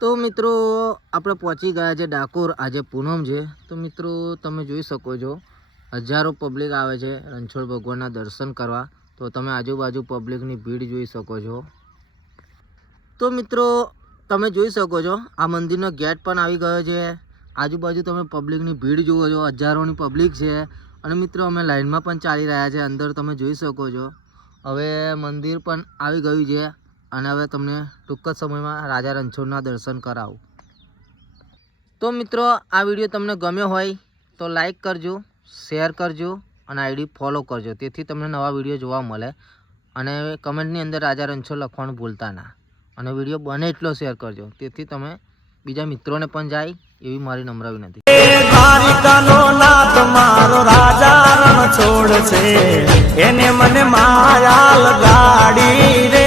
તો મિત્રો આપણે પહોંચી ગયા છે ડાકોર. આજે પૂનમ છે. તો મિત્રો તમે જોઈ શકો છો હજારો પબ્લિક આવે છે રણછોડ ભગવાનના દર્શન કરવા. તો તમે આજુબાજુ પબ્લિકની ભીડ જોઈ શકો છો. તો મિત્રો તમે જોઈ શકો છો આ મંદિરનો ગેટ પણ આવી ગયો છે. આજુબાજુ તમે પબ્લિકની ભીડ જુઓ છો, હજારોની પબ્લિક છે. અને મિત્રો અમે લાઈનમાં પણ ચાલી રહ્યા છે. અંદર તમે જોઈ શકો છો હવે મંદિર પણ આવી ગયું છે. અને હવે તમને ટૂંક જ સમયમાં રાજા રણછોડના દર્શન કરાવું. તો મિત્રો આ વિડીયો તમને ગમ્યો હોય તો લાઈક કરજો, શેર કરજો અને આઈડી ફોલો કરજો, તેથી તમને નવા વિડીયો જોવા મળે. અને કમેન્ટની અંદર રાજા રણછોડ લખવાનું ભૂલતા ના. અને વિડીયો બને એટલો શેર કરજો, તેથી તમે બીજા મિત્રોને પણ જાય એવી મારી નમ્ર વિનંતી. દ્વારિકાનો નાથ મારો રાજા રણછોડ છે, એને મને માયા લગાડી રે.